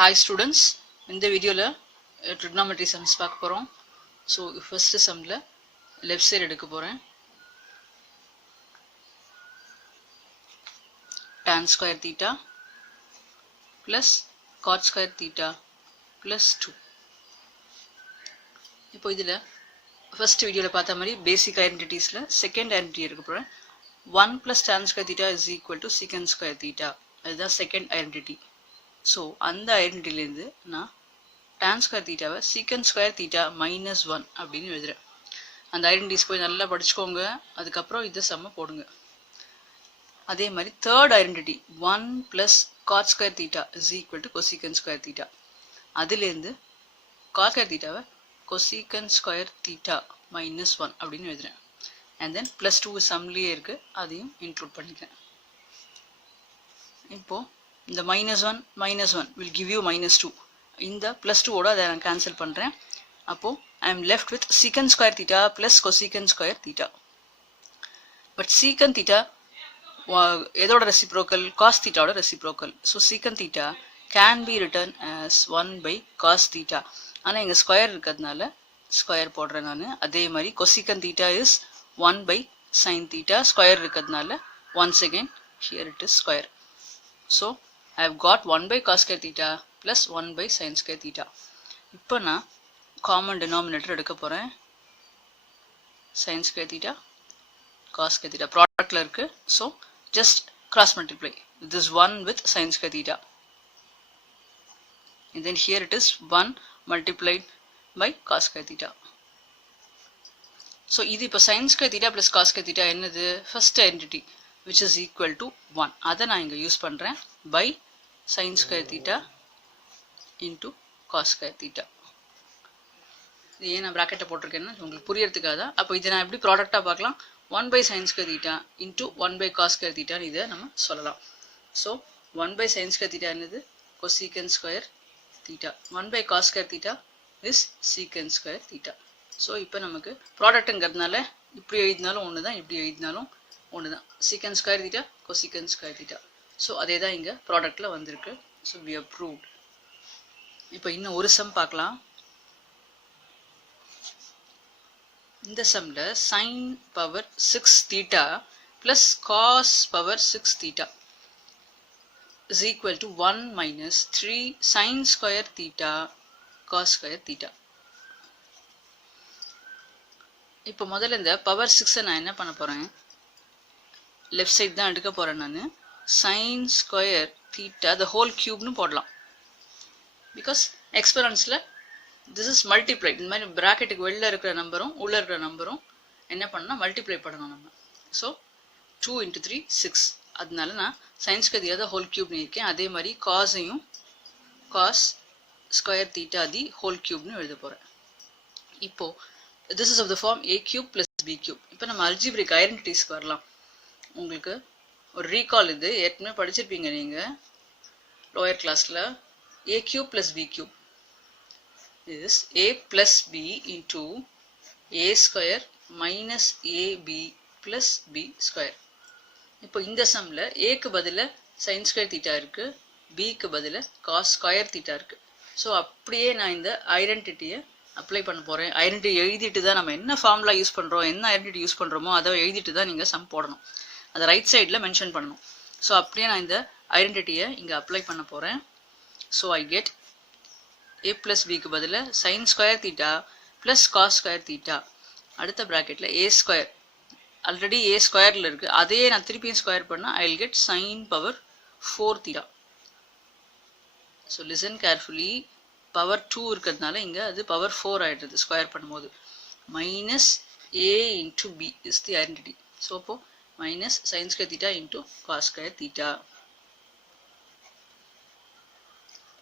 Hi students, இந்த வீடியோல trigonometry sums பார்க்க போறோம். So first sumல left side எடுக்க போறேன். tan square theta plus cot square theta plus 2. இப்போ இதுல first வீடியோல பார்த்த மாதிரி basic identitiesல second identity எடுக்க போறேன். 1 plus tan square theta is equal to secant square theta. அதுதான் second identity. So அந்த ஐடென்டிட்டில இருந்து நான் tan square theta secant square theta minus 1 அப்படின்னு எழுதுறேன். அந்த ஐடென்டிட்டிஸ் போய் நல்லா படிச்சுக்கோங்க. அதுக்கப்புறம் இந்த சம்ம போடுங்க. அதே மாதிரி third identity 1 plus cot square theta is equal to cosecant square theta. அதிலிருந்து cot square theta cosecant square theta minus 1 அப்படின்னு எழுதுறேன். And then plus 2 சம்லயே இருக்கு, அதையும் இன்க்ளூட் பண்ணிக்கிறேன். இப்போ இந்த minus 1 will give you minus 2. இந்த plus 2 ஓட அதை நான் cancel பண்றேன். அப்போ I am left with secant square theta plus cosecant square theta. But secant theta எதோட reciprocal? Cos theta ஓட reciprocal. So secant theta can be written as 1 by cos theta. ஆனா இங்க ஸ்கொயர் இருக்கிறதுனால ஸ்கொயர் போடுறேன் நான். அதே மாதிரி cosecant theta is 1 by sin theta. Square இருக்கிறதுனால once again here it is square. So I have got 1 by cos square theta plus 1 by sin square theta. இப்போ நான் common denominator எடுக்க போறேன். sin square theta cos square theta ப்ராடக்ட்ல இருக்கு. So just cross multiply this 1 with sin square theta. And then here it is 1 multiplied by cos square theta. So இது இப்போ sin square theta plus cos square theta என்னது? First identity which is equal to 1. அதை நான் இங்க use பண்றேன். by sin square theta into cos square theta. இது ஏன் நான் bracket போட்டிருக்கேன்னா உங்களுக்கு புரியறதுக்காக தான். அப்போ இதை நான் எப்படி ப்ராடக்டா பார்க்கலாம்? 1 by sin square theta into 1 by cos square theta இதை நம்ம சொல்லலாம். So 1 by sin square theta என்னது? cosecant square theta. 1 by cos square theta is secant square theta. So இப்போ நமக்கு ப்ராடக்ட்ங்கிறதுனால இப்படி எழுதினாலும் ஒண்ணுதான், இப்படி எழுதினாலும் ஒண்ணுதான். secant square theta cosecant square theta. So அதே தான் இங்க ப்ராடக்ட்ல வந்திருக்கு. So we have proved. இப்போ இன்னும் ஒரு சம் பார்க்கலாம். இந்த சம்ல sin power 6 theta plus cos power 6 theta is equal to 1 minus 3 sin square theta cos square theta. இப்போ முதல்ல இந்த பவர் 6 நான் என்ன பண்ண போறேன்? லெஃப்ட் சைடு தான் எடுக்க போறேன் நான். sin square theta the whole cube னு போடலாம். because exponentsல this is multiplied. இந்த மாதிரி bracketக்கு வெளியில இருக்கிற நம்பரும் உள்ள இருக்கிற நம்பரும் என்ன பண்ணா மல்டிப்ளை பண்ணணும் நம்ம. so 2 into 3 6. அதனால நான் sin square theta the whole cube னு இருக்கேன். அதே மாதிரி cosஐயும் cos square theta the whole cube னு எழுத போறேன். இப்போ this is of the form a cube plus b cube. இப்போ நம்ம algebraic identitiesக்கு வரலாம். உங்களுக்கு ஒரு ரீகால், இது ஏற்கனவே படிச்சிருப்பீங்க நீங்க லோயர் கிளாஸ்ல. a cube plus b cube is a plus b into a square minus ab plus b square. இப்போ இந்த சம்ல a க்கு பதிலா sin square theta இருக்கு, b க்கு பதிலா cos square theta இருக்கு. சோ அப்படியே நான் இந்த ஐடென்டிட்டியை அப்ளை பண்ண போறேன். ஐடென்டிட்டி எழுதிட்டு தான் நம்ம என்ன ஃபார்முலா யூஸ் பண்றோம், என்ன ஐடென்டிட்டி யூஸ் பண்றோமோ அதை எழுதிட்டு தான் நீங்க சம் போடணும். அதை ரைட் சைடுல மென்ஷன் பண்ணணும். ஸோ அப்படியே நான் இந்த ஐடென்டிட்டியை இங்க அப்ளை பண்ண போறேன். So I get a plus b க்கு பதிலா sin square theta plus cos square theta. அடுத்த பிராக்கெட்ல a square, ஆல்ரெடி a ஸ்கொயர்ல இருக்கு, அதையே நான் திருப்பியும் ஸ்கொயர் பண்ணா I will get sin power 4 theta. So listen carefully. Power 2 இருக்கிறதுனால இங்க அது பவர் 4 ஆயிடுது ஸ்கொயர் பண்ணும்போது. minus a into b is the identity. So அப்போ minus sin square theta into cos square theta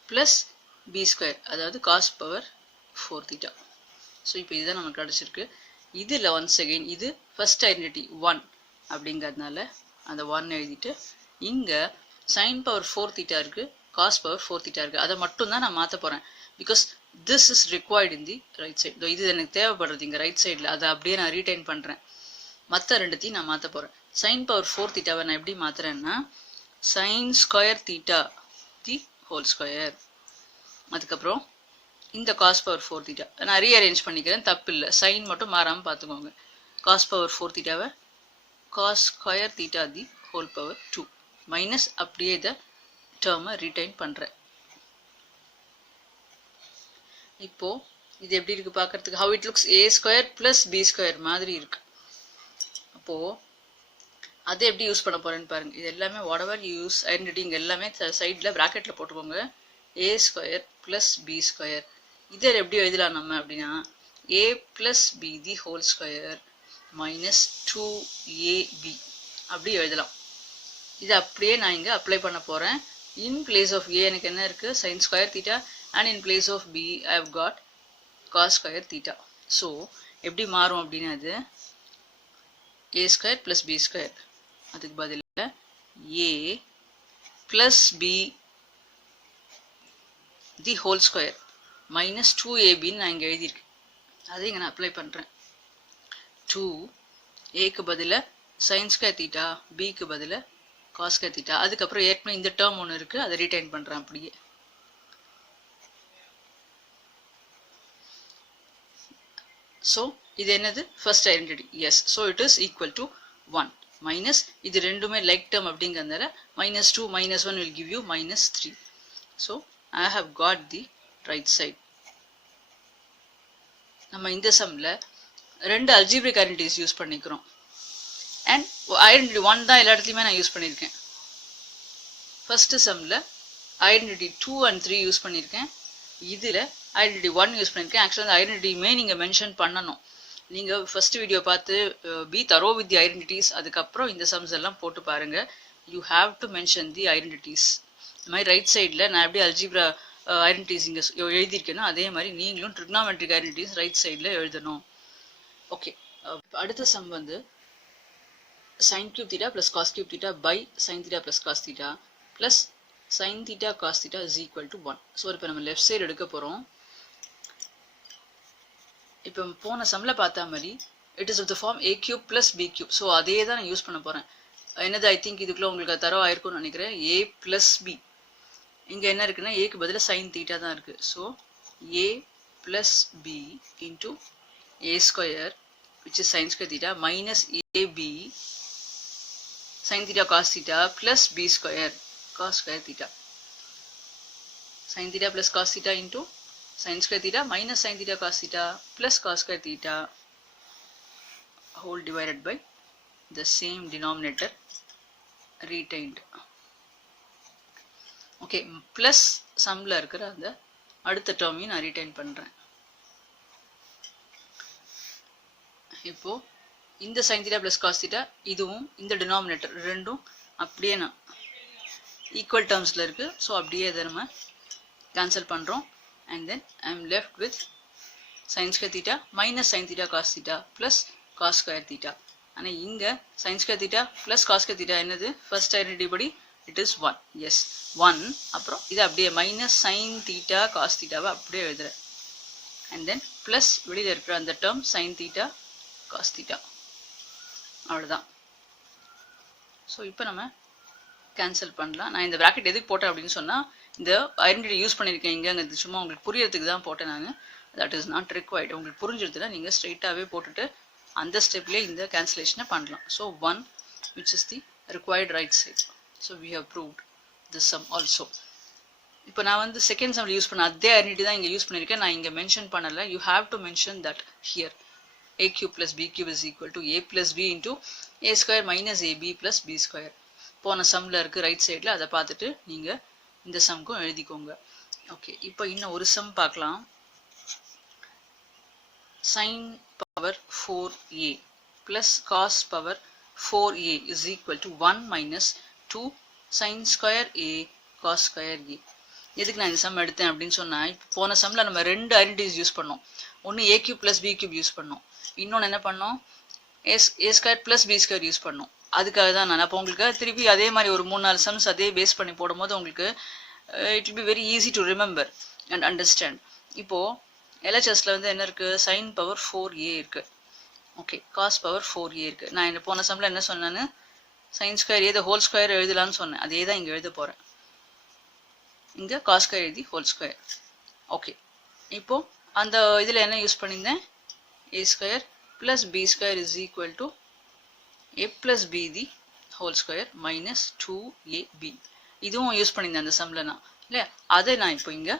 plus b square, அதாவது cos power 4 theta. so இப்போ இதுதான் நமக்கு கிடைச்சிருக்கு. இதுல once again இது first identity 1 அப்படிங்கிறதுனால அந்த 1 எழுதிட்டு இங்க sin power 4 theta இருக்கு, cos power 4 theta இருக்கு. அதை மட்டும் தான் நான் மாத்த போறேன். because this is required in the right side. இது எனக்கு தேவைப்படுறது இங்க ரைட் சைடுல, அதை அப்படியே நான் ரீடைன் பண்றேன். மத்த ரெண்டுத்தையும் நான் மாத்த போறேன். sin power 4 theta நான் எப்படி மாத்துறேன்னா sin square theta the whole square அதுக்கப்புறம் இந்த காஸ் பவர் 4 தீட்டா நான் ரீஅரேஞ்ச் பண்ணிக்கிறேன், தப்பு இல்லை, சைன் மட்டும் மாறாமல் பார்த்துக்கோங்க. காஸ் பவர் 4 தீட்டாவை cos square theta the whole power 2 minus அப்படியே இதை டேர்மை ரீடைன் பண்ணுறேன். இப்போ இது எப்படி இருக்கு பார்க்கறதுக்கு? how it looks a square plus b square மாதிரி இருக்கு. அப்போ அதை எப்படி யூஸ் பண்ண போறேன்னு பாருங்க. இது எல்லாமே whatever you use ஐடென்டிட்டி இங்கே எல்லாமே சைடில் ப்ராக்கெட்டில் போட்டுக்கோங்க. a square plus b square இதை எப்படி எழுதலாம் நம்ம அப்படின்னா a plus b the whole square minus 2ab அப்படி எழுதலாம். இது அப்படியே நான் இங்கே அப்ளை பண்ண போகிறேன். இன் பிளேஸ் ஆஃப் a எனக்கு என்ன இருக்குது? sin square theta and in place of b I have got cos square theta. So எப்படி மாறும் அப்படின்னா அது a square plus b square அதுக்கு பதிலாக a plus b the whole square minus 2ab நான் இங்கே எழுதியிருக்கேன். அதை இங்கே நான் அப்ளை பண்ணுறேன். 2 ஏக்கு பதிலாக sin square theta, bக்கு பதிலாக cos square theta. அதுக்கப்புறம் ஏற்கனவே இந்த டேர்ம் ஒன்று இருக்குது, அதை ரீடைன் பண்ணுறேன் அப்படியே. ஸோ இது என்னது? First identity. Yes, so it is equal to 1 minus இது ரெண்டுமே லைக் டேர்ம் அப்படிங்கிறதுனால minus 2 minus 1 will give you minus 3. So I have got the right side. நம்ம இந்த சம்மில் ரெண்டு அல்ஜிப்ரிக் ஐடென்டிட்டிஸ் யூஸ் பண்ணிக்கிறோம். அண்ட் ஐடென்டிட்டி 1 தான் எல்லா இடத்துலையுமே நான் யூஸ் பண்ணியிருக்கேன். ஃபர்ஸ்ட்டு சம்மில் ஐடென்டிட்டி 2 and 3 யூஸ் பண்ணியிருக்கேன். இதில் ஐடென்டிட்டி 1 யூஸ் பண்ணியிருக்கேன். ஆக்சுவலாக அந்த ஐடென்டிட்டியுமே நீங்கள் மென்ஷன் பண்ணணும். நீங்கள் ஃபர்ஸ்ட் வீடியோ பார்த்து பி தரோ வித் தி ஐடென்டிட்டிஸ், அதுக்கப்புறம் இந்த சம்ஸ் எல்லாம் போட்டு பாருங்கள். You have to mention the identities. இந்த மாதிரி ரைட் சைடில் நான் எப்படி அல்ஜிப்ரா ஐடென்டிட்டிஸ் இங்கே எழுதியிருக்கேனோ அதே மாதிரி நீங்களும் ட்ரிக்னாமெட்ரிக் ஐடென்டிட்டிஸ் ரைட் சைடில் எழுதணும். ஓகே, அடுத்த சம் வந்து sin cube theta plus cos cube theta by sin theta plus cos theta plus sin theta cos theta is equal to 1. So இப்போ நம்ம லெஃப்ட் சைடு எடுக்க போகிறோம். இப்போ போன சம்மில் பார்த்தா மாதிரி it is of the form a cube plus b cube. So அதே தான் நான் யூஸ் பண்ண போகிறேன். என்னது, ஐ திங்க் இதுக்குள்ளே உங்களுக்கு தரவு ஆயிருக்கும்னு நினைக்கிறேன். a plus b இங்கே என்ன இருக்குன்னா ஏக்கு பதிலாக sin theta தான் இருக்குது. So a plus b into a square which is sin square theta minus ab sin theta cos theta plus b square cos square theta. Sin theta plus cos theta into sin square theta minus sin theta cos theta plus cos square theta whole divided by the same denominator retained. Okay, plus sumல இருக்கிற அந்த அடுத்த டேர்மையும் நான் retain பண்ணுறேன். இப்போ இந்த sin theta plus cos theta இதுவும் இந்த denominator ரெண்டும் அப்படியே நான் ஈக்குவல் டேர்ம்ஸில் இருக்குது. ஸோ அப்படியே இதை நம்ம கேன்சல் பண்ணுறோம். And then I am left with sin square theta minus sin theta cos theta plus cos square theta. ஆனால் இங்கே sin square theta plus cos square theta என்னது? ஃபர்ஸ்ட் ஐடென்டிட்டி படி இட் இஸ் 1. எஸ் 1. அப்புறம் இதை அப்படியே minus sin theta cos thetaவை அப்படியே எழுதுகிறேன். And then plus வெளியில் இருக்கிற அந்த term sin theta cos theta. அவ்வளோதான். ஸோ இப்போ நம்ம கேன்சல் பண்ணலாம். நான் இந்த ப்ராக்கெட் எதுக்கு போட்டேன் அப்படின்னு சொன்னால் இந்த ஐடென்டிட்டி யூஸ் பண்ணியிருக்கேன் இங்கேங்கிறது சும்மா உங்களுக்கு புரியறதுக்கு தான் போட்டேன் நான். That is not required. உங்களுக்கு புரிஞ்சிருதுன்னா நீங்கள் ஸ்ட்ரெயிட்டாகவே போட்டுட்டு அந்த ஸ்டெப்லேயே இந்த கேன்சலேஷனை பண்ணலாம். So 1 which is the required right side. So we have proved this sum also. இப்போ நான் வந்து செகண்ட் சம்மில் யூஸ் பண்ண அதே ஐடென்டிட்டி தான் இங்கே யூஸ் பண்ணியிருக்கேன். நான் இங்கே மென்ஷன் பண்ணலை. You have to mention that here a cube plus b cube is equal to a plus b into a square minus ab plus b square. போன சம்மில் இருக்குது ரைட் சைடில், அதை பார்த்துட்டு நீங்கள் இந்த சம்க்கும் எழுதிக்கோங்க. ஓகே, இப்போ இன்னும் ஒரு சம் பார்க்கலாம். sin power 4a plus cos power 4a is equal to 1 minus 2 sin square a cos square a. எதுக்கு நான் இந்த சம் எடுத்தேன் அப்படின்னு சொன்னால், இப்போ போன சம்மில் நம்ம ரெண்டு ஐடென்டிட்டிஸ் யூஸ் பண்ணோம். ஒன்று a cube plus b cube use பண்ணோம், இன்னொன்று என்ன பண்ணோம் a square plus b square use பண்ணோம். அதுக்காக தான் நான் அப்போ உங்களுக்கு திருப்பி அதே மாதிரி ஒரு 3-4 சம்ஸ் அதே பேஸ் பண்ணி போடும்போது உங்களுக்கு it will be very easy to remember and understand. இப்போது எல்ஹெச்எஸ்ல வந்து என்ன இருக்குது? sin power 4a இருக்குது. ஓகே, cos power 4a இருக்குது. நான் என்ன போன சம்மில் என்ன சொன்னேன்னு sin square a the whole square எழுதலான்னு சொன்னேன். அதே தான் இங்கே எழுத போகிறேன். இங்கே cos square எழுதி whole square. ஓகே, இப்போ அந்த இதில் என்ன யூஸ் பண்ணியிருந்தேன், a square plus b square is equal to a plus b the whole square minus 2ab. இதுவும் யூஸ் பண்ணியிருந்தேன் அந்த சம்மில் நான் இல்லையா. அதை நான் இப்போ இங்கே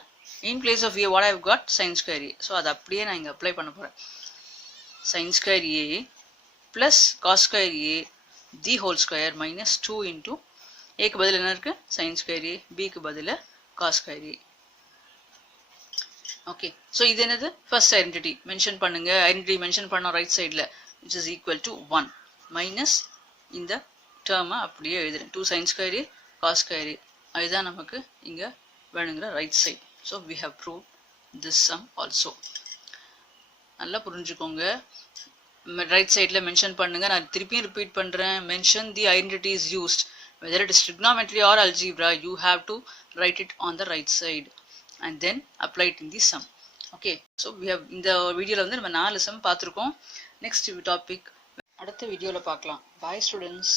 in place of a what I have got sin square a. So அதை அப்படியே நான் இங்கே அப்ளை பண்ண போகிறேன். sin square a plus cos square a the whole square minus 2 into a க்கு பதில் என்ன இருக்கு, sin square a, b க்கு பதில் cos square a. Okay, so இது என்னது, ஃபர்ஸ்ட் ஐடென்டிட்டி மென்ஷன் பண்ணுங்க. ஐடென்டிட்டி மென்ஷன் பண்ணோம் ரைட் சைடில், which is equal to 1 minus இந்த டேர்மை அப்படியே எழுதுறேன், 2 sin square a cos square a. அதுதான் நமக்கு இங்கே வேணுங்கிற right side. So we have proved this sum also. நல்லா புரிஞ்சுக்கோங்க, ரைட் சைடில் மென்ஷன் பண்ணுங்க. நான் திருப்பியும் ரிப்பீட் பண்ணுறேன், mention the identities used whether it is trigonometry or algebra, you have to write it on the right side and then apply it in the sum. Okay, so we have இந்த வீடியோவில் வந்து நம்ம 4 sum பார்த்துருக்கோம். Next topic அடுத்த வீடியோவில் பார்க்கலாம். Bye students.